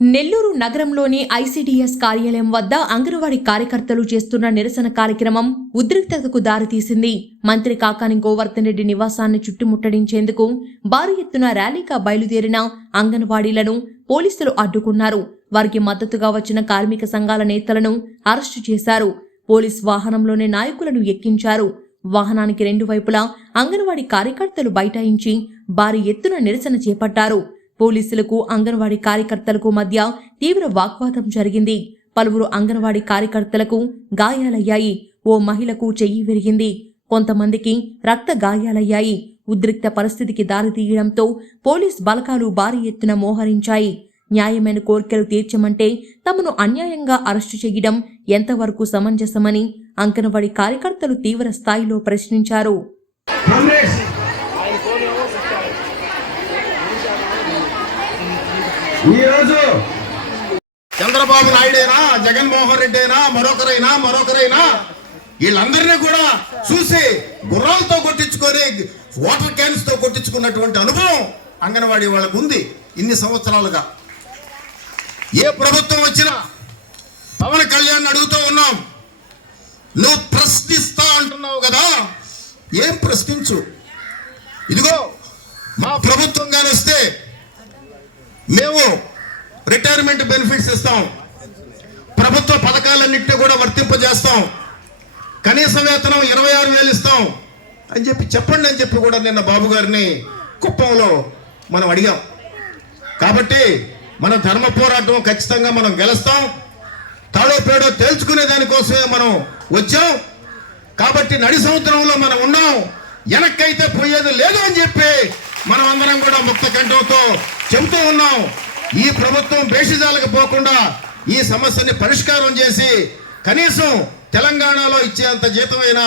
నెల్లూరు నగరంలోని ఐసీడీఎస్ కార్యాలయం వద్ద అంగన్వాడీ కార్యకర్తలు చేస్తున్న నిరసన కార్యక్రమం ఉద్రిక్తతకు దారితీసింది. మంత్రి కాకాని గోవర్ధన్ రెడ్డి నివాసాన్ని చుట్టుముట్టడించేందుకు భారీ ఎత్తున ర్యాలీగా బయలుదేరిన అంగన్వాడీలను పోలీసులు అడ్డుకున్నారు. వారికి మద్దతుగా వచ్చిన కార్మిక సంఘాల నేతలను అరెస్టు చేశారు. పోలీస్ వాహనంలోనే నాయకులను ఎక్కించారు. వాహనానికి రెండు వైపులా అంగన్వాడీ కార్యకర్తలు బైఠాయించి భారీ ఎత్తున నిరసన చేపట్టారు. పోలీసులకు అంగన్వాడీ కార్యకర్తలకు మధ్య తీవ్ర వాగ్వాదం జరిగింది. పలువురు అంగన్వాడీ కార్యకర్తలకు గాయాలయ్యాయి. ఓ మహిళకు చెయ్యి విరిగింది. కొంతమందికి రక్త గాయాలయ్యాయి. ఉద్రిక్త పరిస్థితికి దారితీయడంతో పోలీస్ బలకాలు భారీ ఎత్తున మోహరించాయి. న్యాయమైన కోరికలు తీర్చమంటే తమను అన్యాయంగా అరెస్టు చేయడం ఎంతవరకు సమంజసమని అంగన్వాడీ కార్యకర్తలు తీవ్ర స్థాయిలో ప్రశ్నించారు. ఈరోజు చంద్రబాబు నాయుడైనా? జగన్మోహన్ రెడ్డి అయినా మరొకరైనా? మరొకరైనా? వీళ్ళందరినీ కూడా చూసి గుర్రాలతో కొట్టించుకొని వాటర్ క్యాన్స్తో కొట్టించుకున్నటువంటి అనుభవం అంగన్వాడీ వాళ్ళకు ఉంది ఇన్ని సంవత్సరాలుగా. ఏ ప్రభుత్వం వచ్చినా పవన్ కళ్యాణ్ అడుగుతూ ఉన్నాం. నువ్వు ప్రశ్నిస్తా అంటున్నావు కదా? ఏం ప్రశ్నించు? ఇదిగో మా ప్రభుత్వం కానీ వస్తే మేము రిటైర్మెంట్ బెనిఫిట్స్ ఇస్తాం. ప్రభుత్వ పథకాలన్నింటినీ కూడా వర్తింపజేస్తాం. కనీస వేతనం ఇరవై ఆరు వేలు ఇస్తాం అని చెప్పి చెప్పండి అని చెప్పి కూడా నిన్న బాబు గారిని కుప్పంలో మనం అడిగాం. కాబట్టి మన ధర్మ పోరాటం ఖచ్చితంగా మనం గెలుస్తాం. తాడో పేడో తేల్చుకునే దానికోసమే మనం వచ్చాం. కాబట్టి నడి సముద్రంలో మనం ఉన్నాం. వెనక్కైతే పోయేది లేదు అని చెప్పి మనం అందరం కూడా ముక్త కంఠంతో చెబుతూ ఉన్నాం ఈ ప్రభుత్వం బేషిజాలకు పోకుండా ఈ సమస్యని పరిష్కారం చేసి కనీసం తెలంగాణలో ఇచ్చేంత జీతమైనా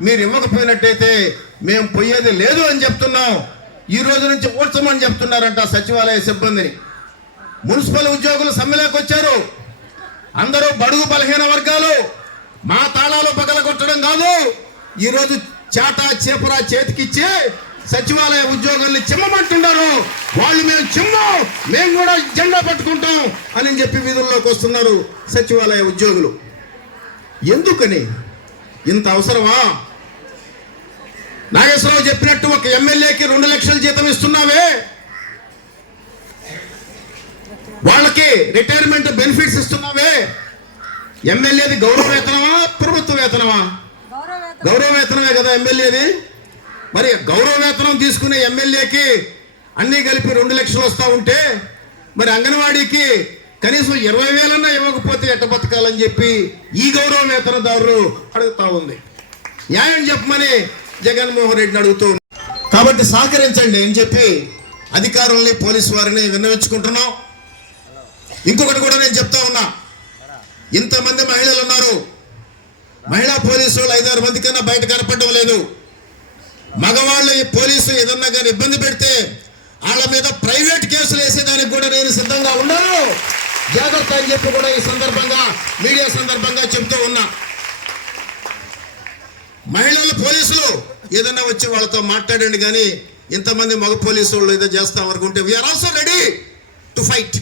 మీరు ఇవ్వకపోయినట్టయితే మేము పోయేది లేదు అని చెప్తున్నాం. ఈ రోజు నుంచి ఓడ్చమని చెప్తున్నారంట సచివాలయ సిబ్బందిని. మున్సిపల్ ఉద్యోగులు సమ్మెలోకి వచ్చారు అందరూ బడుగు బలహీన వర్గాలు. మా తాళాలు పగలగొట్టడం కాదు. ఈరోజు చాటా చేపరా చేతికిచ్చి సచివాలయ ఉద్యోగుల్ని చిమ్మమంటున్నారు వాళ్ళు మేము చిమ్మం మేము కూడా జెండా పట్టుకుంటాం అని చెప్పి వీధుల్లోకి వస్తున్నారు సచివాలయ ఉద్యోగులు. ఎందుకని? ఇంత అవసరమా? నాగేశ్వరరావు చెప్పినట్టు ఒక ఎమ్మెల్యేకి రెండు లక్షల జీతం ఇస్తున్నావే? వాళ్ళకి రిటైర్మెంట్ బెనిఫిట్స్ ఇస్తున్నావే? ఎమ్మెల్యేది గౌరవ వేతనమా ప్రభుత్వ వేతనమా? గౌరవ వేతనమే కదా ఎమ్మెల్యేది? మరి గౌరవ వేతనం తీసుకునే ఎమ్మెల్యేకి అన్నీ కలిపి రెండు లక్షలు వస్తూ ఉంటే మరి అంగన్వాడీకి కనీసం ఇరవై వేలన్నా ఇవ్వకపోతే ఎట్ట బతకాలని చెప్పి ఈ గౌరవ వేతనదారులు అడుగుతా ఉంది. న్యాయం చెప్పమని జగన్మోహన్ రెడ్డిని అడుగుతూ కాబట్టి సహకరించండి అని చెప్పి అధికారుల్ని పోలీసు వారిని విన్నవించుకుంటున్నాం. ఇంకొకటి కూడా నేను చెప్తా ఉన్నా. ఇంతమంది మహిళలు ఉన్నారు. మహిళా పోలీసు వాళ్ళు ఐదారు మంది కన్నా బయట కనపడడం లేదు. మగవాళ్ళు ఈ పోలీసు ఏదన్నా కానీ ఇబ్బంది పెడితే వాళ్ళ మీద ప్రైవేట్ కేసులు వేసేదానికి కూడా నేను సిద్ధంగా ఉన్నాను. జాగ్రత్త అని చెప్పి కూడా ఈ సందర్భంగా మీడియా సందర్భంగా చెప్తూ ఉన్నా. మహిళలు పోలీసులు ఏదన్నా వచ్చి వాళ్ళతో మాట్లాడండి కానీ ఇంతమంది మగ పోలీసు వాళ్ళు ఏదో చేస్తాం అనుకుంటే we are also ready to fight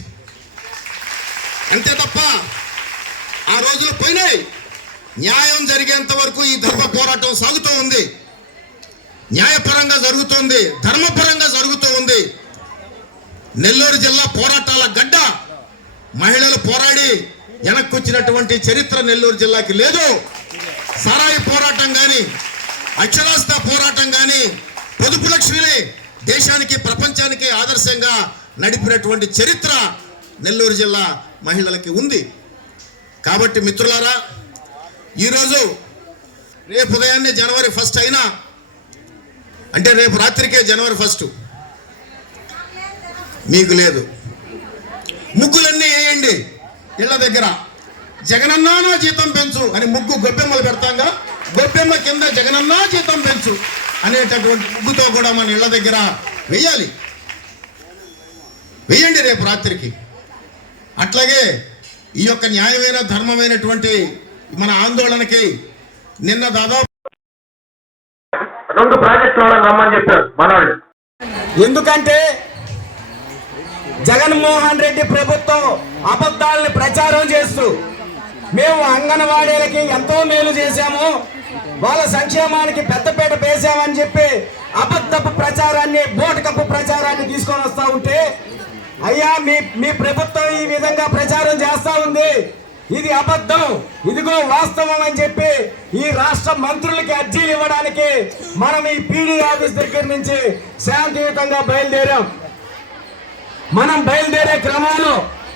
అంతే తప్ప ఆ రోజులు పోయినాయి. న్యాయం జరిగేంత వరకు ఈ ధర్మ పోరాటం సాగుతూ ఉంది. న్యాయపరంగా జరుగుతుంది ధర్మపరంగా జరుగుతూ ఉంది నెల్లూరు జిల్లా పోరాటాల గడ్డ. మహిళలు పోరాడి వెనక్కొచ్చినటువంటి చరిత్ర నెల్లూరు జిల్లాకి లేదు. సారాయి పోరాటం కానీ అక్షరాస్యత పోరాటం కానీ పొదుపు లక్ష్మిని దేశానికి ప్రపంచానికి ఆదర్శంగా నడిపినటువంటి చరిత్ర నెల్లూరు జిల్లా మహిళలకి ఉంది. కాబట్టి మిత్రులారా ఈరోజు రేపు ఉదయాన్నే జనవరి ఫస్ట్ అయినా అంటే రేపు రాత్రికే జనవరి ఫస్ట్. మీకు లేదు. ముగ్గులన్నీ వేయండి. ఇళ్ళ దగ్గర. జగనన్నా నా జీతం పెంచు అని ముగ్గు గొబ్బెమ్మలు పెడతాంగా. గొబ్బెమ్మ కింద జగనన్నా జీతం పెంచు అనేటటువంటి ముగ్గుతో కూడా మన ఇళ్ళ దగ్గర వెయ్యాలి వెయ్యండి రేపు రాత్రికి. అట్లాగే ఈ యొక్క న్యాయమైన ధర్మమైనటువంటి మన ఆందోళనకి నిన్న దాదాపు రెండు ప్రాజెక్టులు రమ్మని చెప్పారు మనవాళ్ళు ఎందుకంటే జగన్మోహన్ రెడ్డి ప్రభుత్వం అబద్ధాలను ప్రచారం చేస్తూ మేము అంగన్వాడీలకి ఎంతో మేలు చేశాము వాళ్ళ సంక్షేమానికి పెద్దపీట వేసామని చెప్పి అబద్ధపు ప్రచారాన్ని బోటకప్పు ప్రచారాన్ని తీసుకొని వస్తూ ఉంటే అయ్యా మీ మీ ప్రభుత్వం ఈ విధంగా ప్రచారం చేస్తూ ఉంది. ఇది అబద్ధం. ఇదిగో వాస్తవం అని చెప్పి ఈ రాష్ట్ర మంత్రులకి అర్జీలు ఇవ్వడానికి మనం ఈ పీడీ ఆఫీస్ దగ్గర నుంచి శాంతియుతంగా బయలుదేరాం. మనం బయలుదేరే క్రమంలో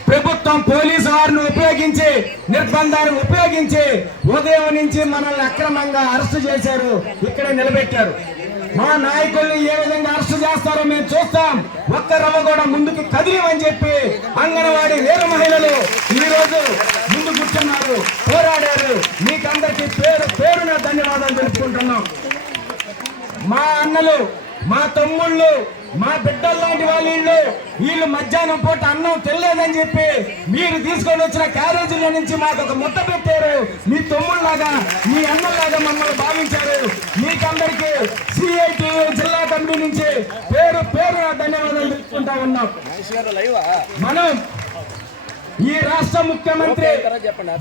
ప్రభుత్వం పోలీసు వారిని ఉపయోగించి నిర్బంధాన్ని ఉపయోగించి ఉదయం నుంచి మనల్ని అక్రమంగా అరెస్టు చేశారు. ఇక్కడ నిలబెట్టారు. మా నాయకుల్ని ఏ విధంగా అరెస్టు చేస్తారో మేము చూస్తాం. ఒక్క రవ్వ కూడా ముందుకు కదిలిమని చెప్పి అంగన్వాడీ వేరు మహిళలు ఈ రోజు ముందు కూర్చున్నారు పోరాడారు. మీకందరికీ పేరు పేరున ధన్యవాదాలు తెలుపుకుంటున్నాం. మా అన్నలు మా తమ్ముళ్ళు మా బిడ్డలు లాంటి వాళ్ళు వీళ్ళు వీళ్ళు మధ్యాహ్నం పూట అన్నం తినలేదని చెప్పి మీరు తీసుకొని వచ్చిన క్యారేజీల నుంచి మాకు ఒక ముద్ద పెట్టారు. మీ తమ్ముళ్ళలాగా మీ అన్నలాగా మమ్మల్ని భావించారు. మీకందరికీ సిఐటి జిల్లా కమిటీ నుంచి పేరు పేరు ధన్యవాదాలు తెలుపుకుంటా ఉన్నాం. మనం ఈ రాష్ట్ర ముఖ్యమంత్రి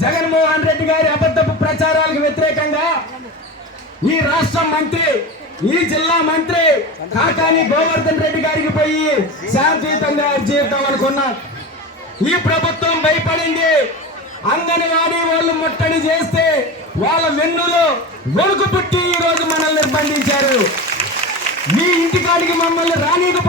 జగన్మోహన్ రెడ్డి గారి అబద్ధపు ప్రచారాలకు వ్యతిరేకంగా ఈ రాష్ట్ర మంత్రి ఈ జిల్లా మంత్రి కాకాని గోవర్ధన్ రెడ్డి గారికి పోయి శాంతియుతంగా జీవితం అనుకున్నాం ఈ ప్రభుత్వం భయపడింది. అంగన్వాడీ వాళ్ళు ముట్టడి చేస్తే వాళ్ళ వెన్నులో వెనుక పుట్టి ఈ రోజు మనల్ని నిర్బంధించారు. మీ ఇంటికాడికి మమ్మల్ని రానీకపోయారు